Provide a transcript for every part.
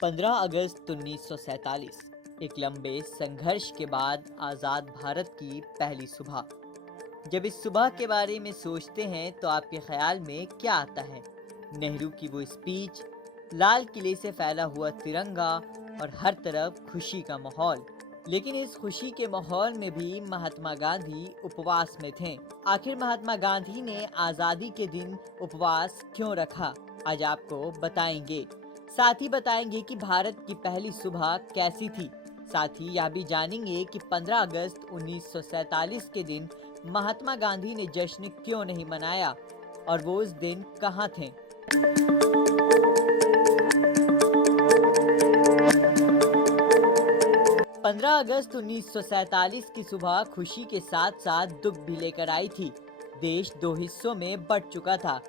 15 अगस्त 1947 एक लंबे संघर्ष के बाद आज़ाद भारत की पहली सुबह। जब इस सुबह के बारे में सोचते हैं तो आपके ख्याल में क्या आता है? नेहरू की वो स्पीच, लाल किले से फैला हुआ तिरंगा और हर तरफ खुशी का माहौल। लेकिन इस खुशी के माहौल में भी महात्मा गांधी उपवास में थे। आखिर महात्मा गांधी ने आज़ादी के दिन उपवास क्यों रखा, आज आपको बताएंगे। साथ ही बताएंगे कि भारत की पहली सुबह कैसी थी। साथ ही यह भी जानेंगे कि 15 अगस्त 1947 के दिन महात्मा गांधी ने जश्न क्यों नहीं मनाया और वो उस दिन कहाँ थे। 15 अगस्त 1947 की सुबह खुशी के साथ साथ दुख भी लेकर आई थी। देश दो हिस्सों में बंट चुका था,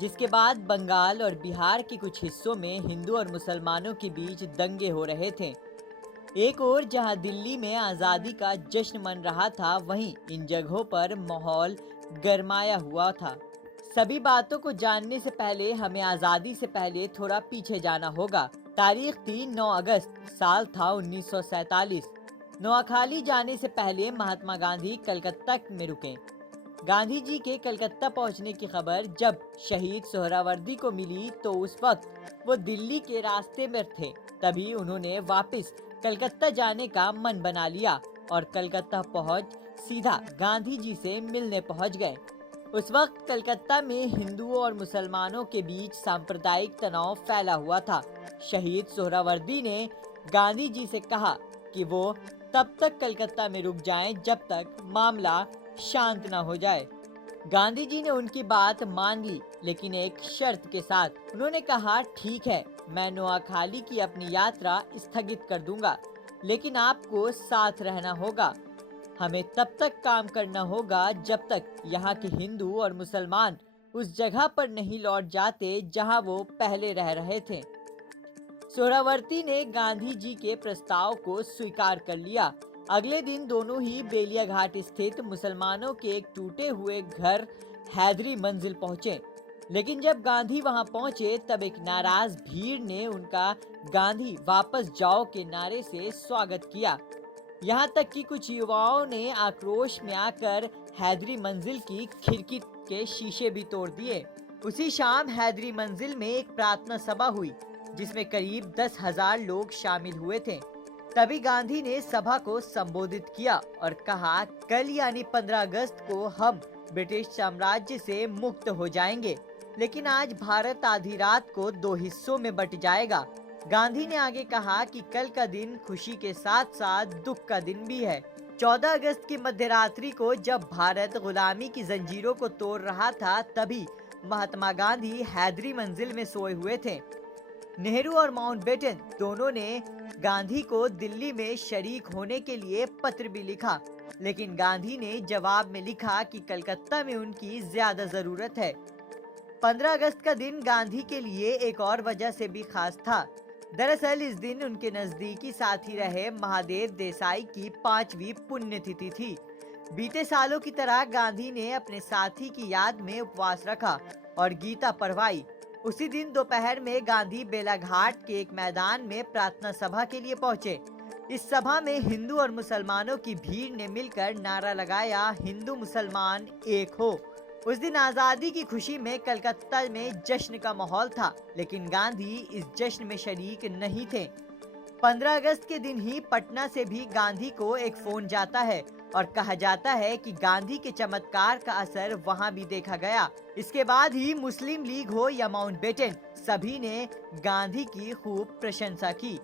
जिसके बाद बंगाल और बिहार के कुछ हिस्सों में हिंदू और मुसलमानों के बीच दंगे हो रहे थे। एक ओर जहां दिल्ली में आज़ादी का जश्न मन रहा था, वहीं इन जगहों पर माहौल गरमाया हुआ था। सभी बातों को जानने से पहले हमें आज़ादी से पहले थोड़ा पीछे जाना होगा। तारीख थी 9 अगस्त, साल था 1947। नोआखाली जाने से पहले महात्मा गांधी कलकत्ता में रुके। गांधी जी के कलकत्ता पहुंचने की खबर जब शहीद सोहरावर्दी को मिली तो उस वक्त वो दिल्ली के रास्ते में थे। तभी उन्होंने वापस कलकत्ता जाने का मन बना लिया और कलकत्ता पहुंच सीधा गांधी जी से मिलने पहुंच गए। उस वक्त कलकत्ता में हिंदुओं और मुसलमानों के बीच सांप्रदायिक तनाव फैला हुआ था। शहीद सोहरावर्दी ने गांधी जी से कहा कि वो तब तक कलकत्ता में रुक जाएं जब तक मामला शांत न हो जाए। गांधी जी ने उनकी बात मान ली, लेकिन एक शर्त के साथ। उन्होंने कहा, ठीक है, मैं नोआखाली की अपनी यात्रा स्थगित कर दूंगा, लेकिन आपको साथ रहना होगा। हमें तब तक काम करना होगा जब तक यहाँ के हिंदू और मुसलमान उस जगह पर नहीं लौट जाते जहाँ वो पहले रह रहे थे। सोहरावर्ती ने गांधी जी के प्रस्ताव को स्वीकार कर लिया। अगले दिन दोनों ही बेलिया घाट स्थित मुसलमानों के एक टूटे हुए घर हैदरी मंजिल पहुंचे। लेकिन जब गांधी वहां पहुंचे तब एक नाराज भीड़ ने उनका गांधी वापस जाओ के नारे से स्वागत किया। यहाँ तक कि कुछ युवाओं ने आक्रोश में आकर हैदरी मंजिल की खिड़की के शीशे भी तोड़ दिए। उसी शाम हैदरी मंजिल में एक प्रार्थना सभा हुई, जिसमें करीब 10,000 लोग शामिल हुए थे। तभी गांधी ने सभा को संबोधित किया और कहा, कल यानी 15 अगस्त को हम ब्रिटिश साम्राज्य से मुक्त हो जाएंगे, लेकिन आज भारत आधी रात को दो हिस्सों में बट जाएगा। गांधी ने आगे कहा कि कल का दिन खुशी के साथ साथ दुख का दिन भी है। 14 अगस्त की मध्यरात्रि को जब भारत गुलामी की जंजीरों को तोड़ रहा था, तभी महात्मा गांधी हैदरी मंजिल में सोए हुए थे। नेहरू और माउंटबेटन दोनों ने गांधी को दिल्ली में शरीक होने के लिए पत्र भी लिखा, लेकिन गांधी ने जवाब में लिखा कि कलकत्ता में उनकी ज्यादा जरूरत है। 15 अगस्त का दिन गांधी के लिए एक और वजह से भी खास था। दरअसल इस दिन उनके नजदीकी साथी रहे महादेव देसाई की 5वीं पुण्यतिथि थी। बीते सालों की तरह गांधी ने अपने साथी की याद में उपवास रखा और गीता पढ़वाई। उसी दिन दोपहर में गांधी बेलाघाट के एक मैदान में प्रार्थना सभा के लिए पहुंचे। इस सभा में हिंदू और मुसलमानों की भीड़ ने मिलकर नारा लगाया, हिंदू मुसलमान एक हो। उस दिन आजादी की खुशी में कलकत्ता में जश्न का माहौल था, लेकिन गांधी इस जश्न में शरीक नहीं थे। 15 अगस्त के दिन ही पटना से भी गांधी को एक फोन जाता है और कहा जाता है कि गांधी के चमत्कार का असर वहां भी देखा गया। इसके बाद ही मुस्लिम लीग हो या माउंटबेटन, सभी ने गांधी की खूब प्रशंसा की।